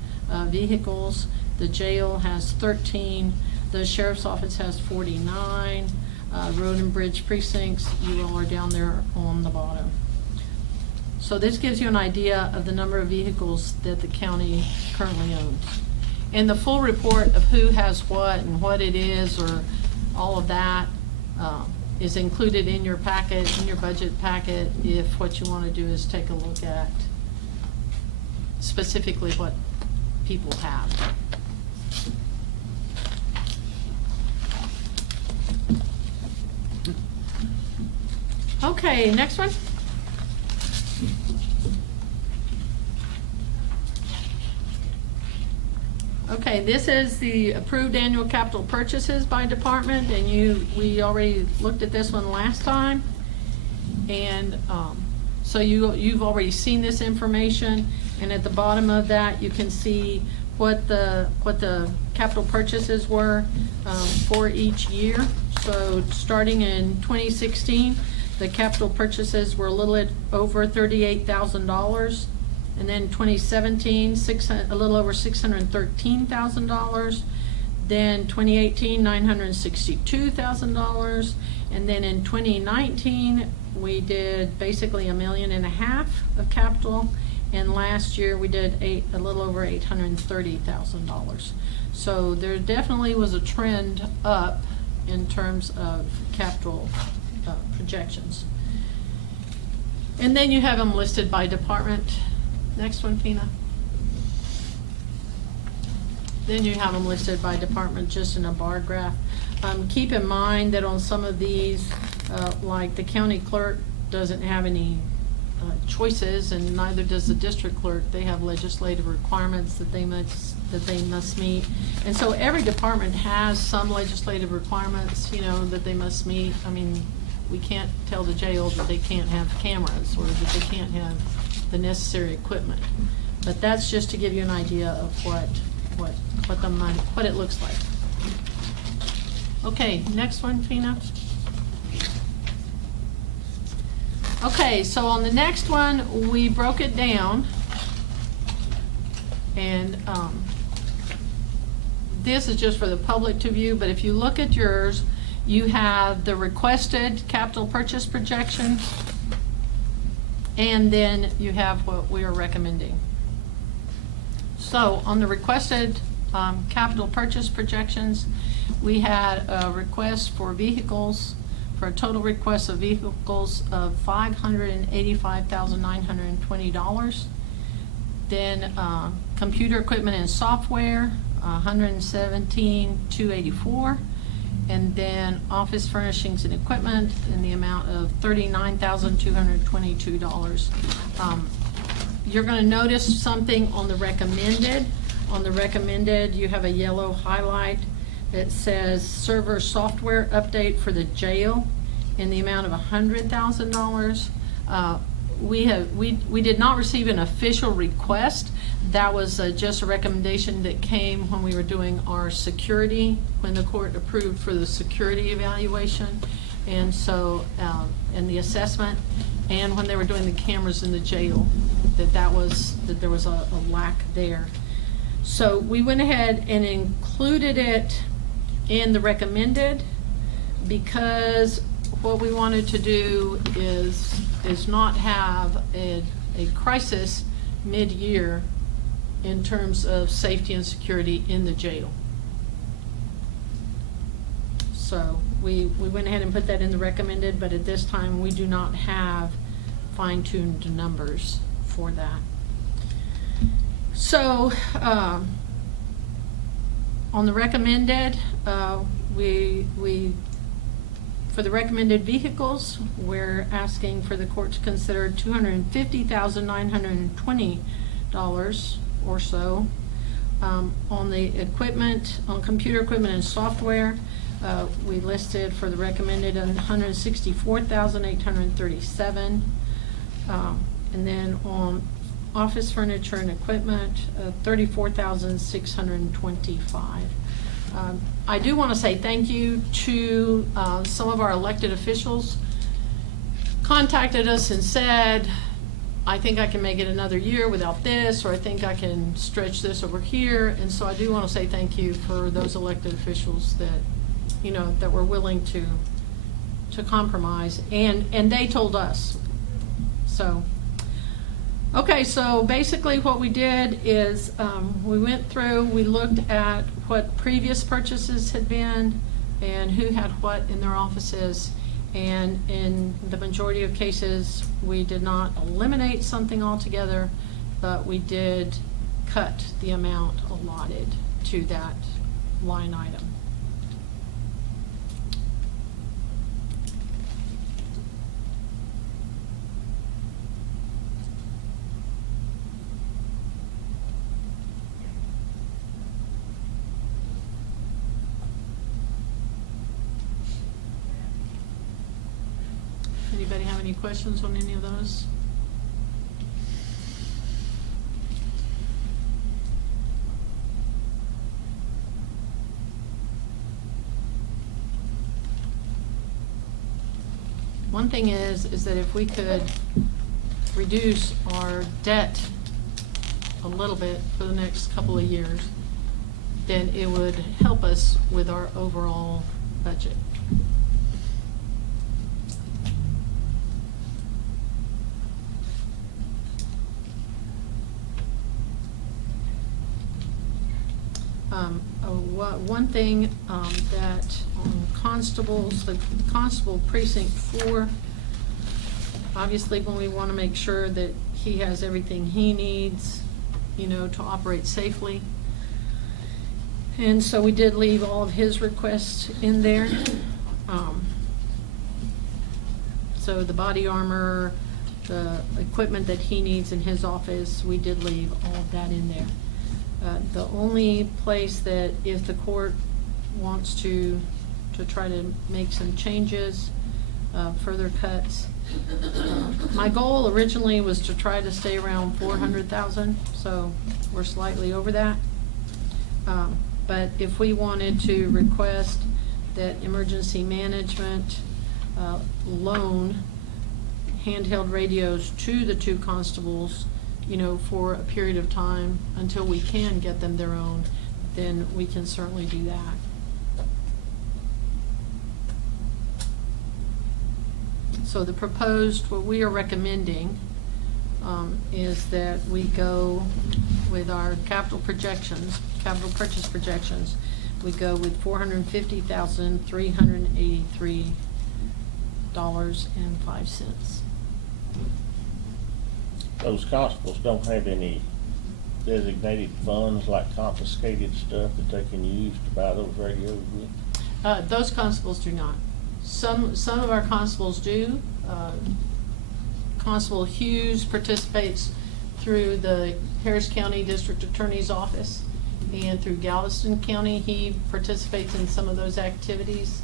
vehicles. The jail has 13. The sheriff's office has 49. Road and bridge precincts, you all are down there on the bottom. So this gives you an idea of the number of vehicles that the county currently owns. And the full report of who has what and what it is, or all of that, is included in your packet, in your budget packet, if what you want to do is take a look at specifically what people have. Okay, next one. Okay, this is the approved annual capital purchases by department, and we already looked at this one last time. And so you've already seen this information, and at the bottom of that you can see what the capital purchases were for each year. So starting in 2016, the capital purchases were a little over $38,000. And then 2017, a little over $613,000. Then 2018, $962,000. And then in 2019, we did basically $1.5 million of capital. And last year we did a little over $830,000. So there definitely was a trend up in terms of capital projections. And then you have them listed by department. Next one, Pina. Then you have them listed by department just in a bar graph. Keep in mind that on some of these, like the county clerk doesn't have any choices, and neither does the district clerk. They have legislative requirements that they must meet. And so every department has some legislative requirements, that they must meet. I mean, we can't tell the jail that they can't have cameras or that they can't have the necessary equipment. But that's just to give you an idea of what the money, what it looks like. Okay, next one, Pina. Okay, so on the next one, we broke it down, and this is just for the public to view, but if you look at yours, you have the requested capital purchase projections, and then you have what we are recommending. So on the requested capital purchase projections, we had a request for vehicles, for a total request of vehicles of $585,920. Then computer equipment and software, $117,284. And then office furnishings and equipment in the amount of $39,222. You're going to notice something on the recommended. On the recommended, you have a yellow highlight that says server software update for the jail in the amount of $100,000. We did not receive an official request. That was just a recommendation that came when we were doing our security, when the court approved for the security evaluation, and so and the assessment, and when they were doing the cameras in the jail, that there was a lack there. So we went ahead and included it in the recommended because what we wanted to do is not have a crisis mid-year in terms of safety and security in the jail. So we went ahead and put that in the recommended, but at this time, we do not have fine-tuned numbers for that. So, on the recommended, for the recommended vehicles, we're asking for the court to consider $250,920 or so. On the equipment, on computer equipment and software, we listed for the recommended $164,837. And then on office furniture and equipment, $34,625. I do want to say thank you to some of our elected officials. Contacted us and said, I think I can make it another year without this, or I think I can stretch this over here. And so I do want to say thank you for those elected officials that, you know, that were willing to compromise, and they told us. So, okay, so basically what we did is we went through, we looked at what previous purchases had been and who had what in their offices, and in the majority of cases, we did not eliminate something altogether, but we did cut the amount allotted to that line item. Anybody have any questions on any of those? One thing is that if we could reduce our debt a little bit for the next couple of years, then it would help us with our overall budget. One thing that on constables, the constable precinct 4, obviously when we want to make sure that he has everything he needs, you know, to operate safely. And so we did leave all of his requests in there. So the body armor, the equipment that he needs in his office, we did leave all of that in there. The only place that if the court wants to try to make some changes, further cuts, my goal originally was to try to stay around 400,000, so we're slightly over that. But if we wanted to request that emergency management loan handheld radios to the 2 constables, you know, for a period of time until we can get them their own, then we can certainly do that. So the proposed, what we are recommending is that we go with our capital projections, capital purchase projections, we go with $450,383.05. Those constables don't have any designated funds like confiscated stuff that they can use to buy those radios with? Those constables do not. Some of our constables do. Constable Hughes participates through the Harris County District Attorney's Office, and through Galveston County, he participates in some of those activities,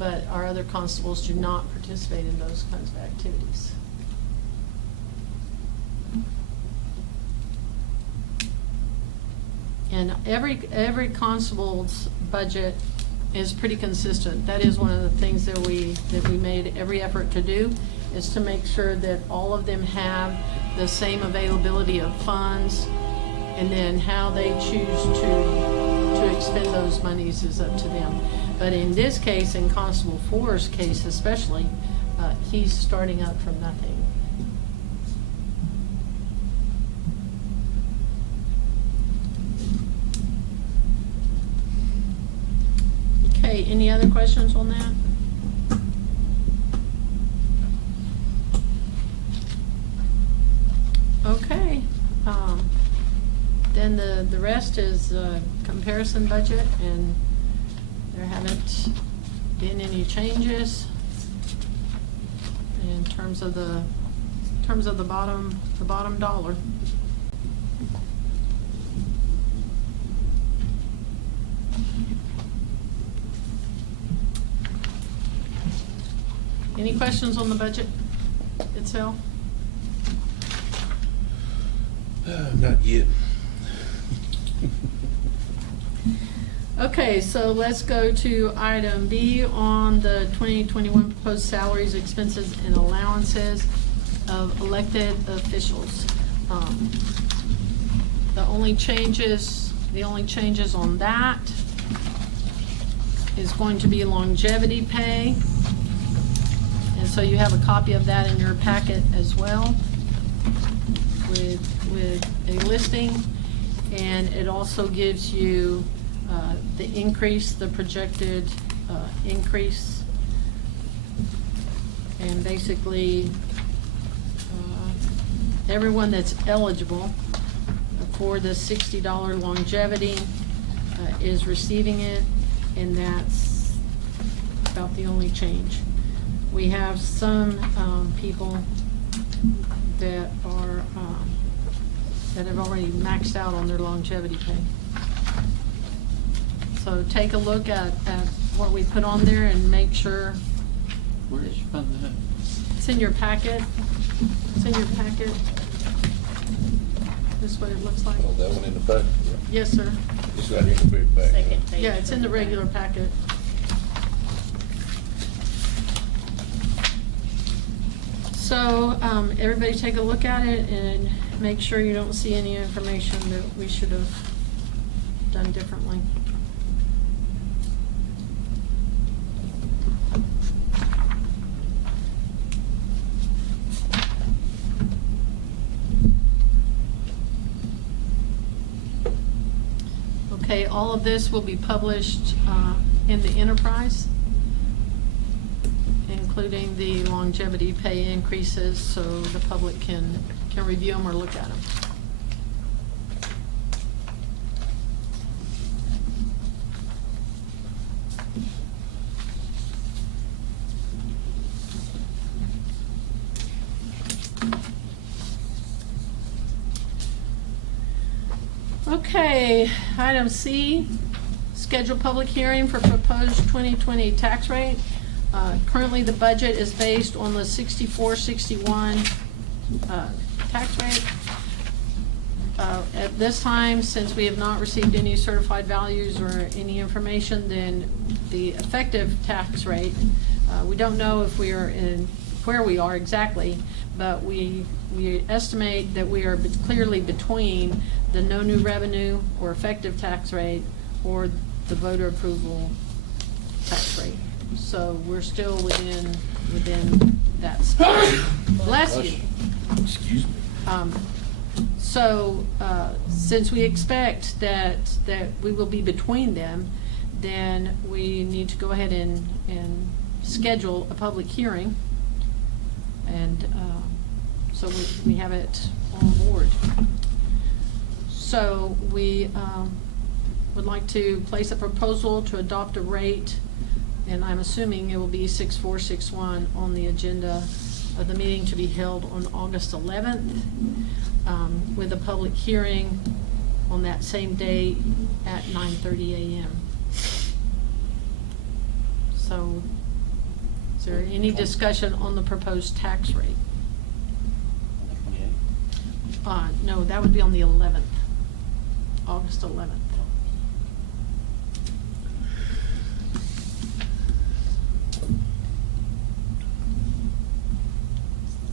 but our other constables do not participate in those kinds of activities. And every constable's budget is pretty consistent. That is one of the things that we made every effort to do, is to make sure that all of them have the same availability of funds And then how they choose to expend those monies is up to them. But in this case, in Constable Forrest's case especially, he's starting up from nothing. Okay, any other questions on that? Okay, then the rest is comparison budget, and there haven't been any changes in terms of the bottom dollar. Any questions on the budget itself? Not yet. Okay, so let's go to item B on the 2021 proposed salaries, expenses, and allowances of elected officials. The only changes on that is going to be longevity pay. And so you have a copy of that in your packet as well with a listing. And it also gives you the increase, the projected increase. And basically, everyone that's eligible for the $60 longevity is receiving it, and that's about the only change. We have some people that are that have already maxed out on their longevity pay. So take a look at what we put on there and make sure. Where did you find that? It's in your packet. It's in your packet. This is what it looks like. Oh, that one in the back? Yes, sir. It's right here in the very back. Second page. Yeah, it's in the regular packet. So, everybody take a look at it and make sure you don't see any information that we should have done differently. Okay, all of this will be published in the enterprise, including the longevity pay increases, so the public can review them or look at them. Okay, item C, schedule public hearing for proposed 2020 tax rate. Currently, the budget is based on the 64-61 tax rate. At this time, since we have not received any certified values or any information, then the effective tax rate, we don't know if we are in where we are exactly, but we estimate that we are clearly between the no new revenue or effective tax rate or the voter approval tax rate. So we're still within that space. Bless you. Excuse me. So, since we expect that we will be between them, then we need to go ahead and schedule a public hearing. And, so we have it on board. So we, would like to place a proposal to adopt a rate, and I'm assuming it will be 6461 on the agenda of the meeting to be held on August 11th, with a public hearing on that same day at 9:30 a.m. So, is there any discussion on the proposed tax rate? No, that would be on the 11th, August 11th.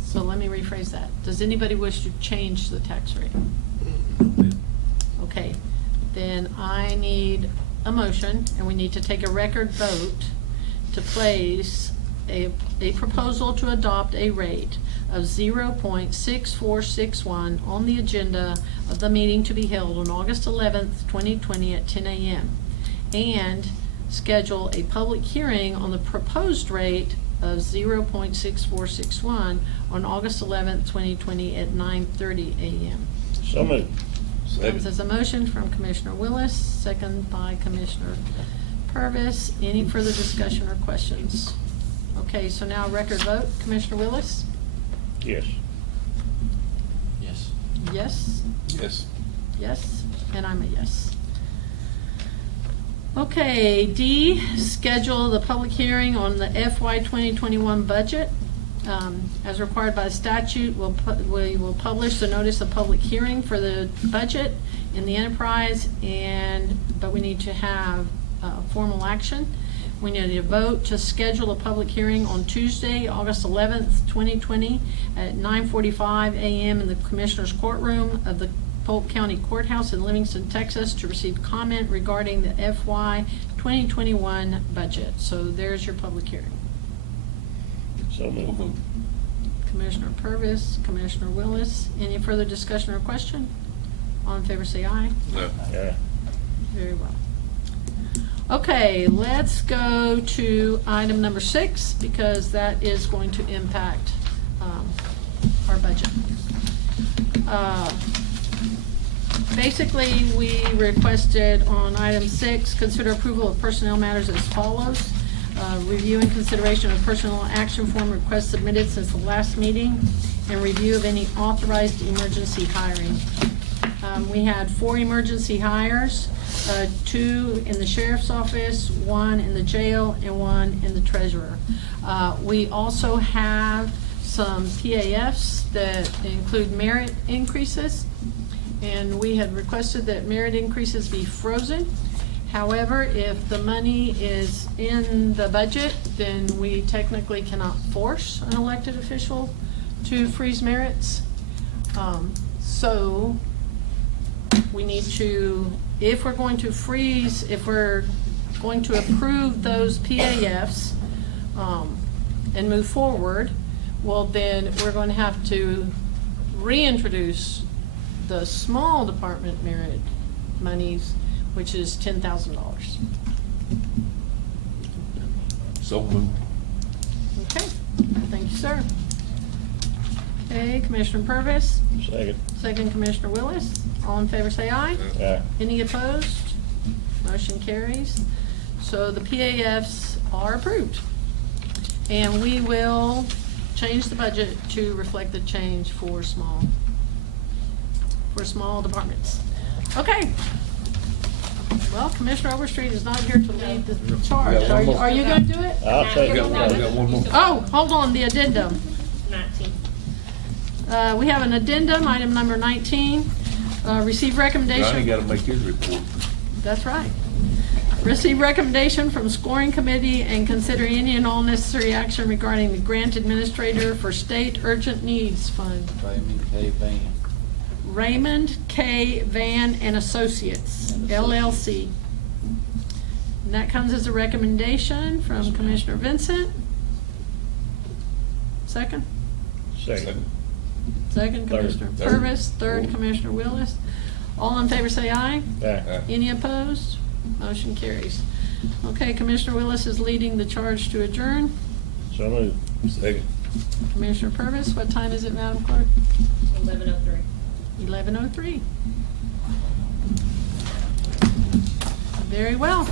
So let me rephrase that. Does anybody wish to change the tax rate? then I need a motion, and we need to take a record vote to place a proposal to adopt a rate of 0.6461 on the agenda of the meeting to be held on August 11th, 2020 at 10 a.m. and schedule a public hearing on the proposed rate of 0.6461 on August 11th, 2020 at 9:30 a.m. So moved. Comes as a motion from Commissioner Willis, second by Commissioner Purvis. Any further discussion or questions? Okay, so now record vote. Commissioner Willis? Yes. Yes. Yes? Yes. Yes? And I'm a yes. Okay, D, schedule the public hearing on the FY 2021 budget. As required by statute, we will publish the notice of public hearing for the budget in the enterprise, but we need to have formal action. We need a vote to schedule a public hearing on Tuesday, August 11th, 2020 at 9:45 a.m. in the Commissioner's Courtroom of the Polk County Courthouse in Livingston, Texas, to receive comment regarding the FY 2021 budget. So there's your public hearing. So moved. Commissioner Purvis, Commissioner Willis, any further discussion or question? All in favor say aye. No. Yeah. Very well. Okay, let's go to item number 6, because that is going to impact our budget. Basically, we requested on item 6, consider approval of personnel matters as follows. Review and consideration of personnel action form requests submitted since the last meeting, and review of any authorized emergency hiring. We had 4 emergency hires, 2 in the sheriff's office, 1 in the jail, and 1 in the treasurer. We also have some PAFs that include merit increases, and we had requested that merit increases be frozen. However, if the money is in the budget, then we technically cannot force an elected official to freeze merits. So we need to, if we're going to freeze, if we're going to approve those PAFs and move forward, well, then we're going to have to reintroduce the small department merit monies, which is $10,000. So moved. Okay, thank you, sir. Okay, Commissioner Purvis, Second. second Commissioner Willis. All in favor say aye. Aye. Any opposed? Motion carries. So the PAFs are approved. And we will change the budget to reflect the change for small departments. Okay. Well, Commissioner Overstreet is not here to lead the charge. Are you going to do it? I'll take We it. got one more. Oh, hold on, the addendum. 19. We have an addendum, item number 19. Receive recommendation. Johnny gotta make his report. That's right. Receive recommendation from scoring committee and consider any and all necessary action regarding the grant administrator for State Urgent Needs Fund. Raymond K. Van. Raymond K. Van and Associates, LLC. And that comes as a recommendation from Commissioner Vincent. Second? Second. Second, Third. Commissioner Third. Purvis. Third, Commissioner Willis. All in favor say aye. Aye. Any opposed? Motion carries. Okay, Commissioner Willis is leading the charge to adjourn. So moved. Second. Commissioner Purvis, what time is it, Madam Clerk? 11:03. 11:03. Very well.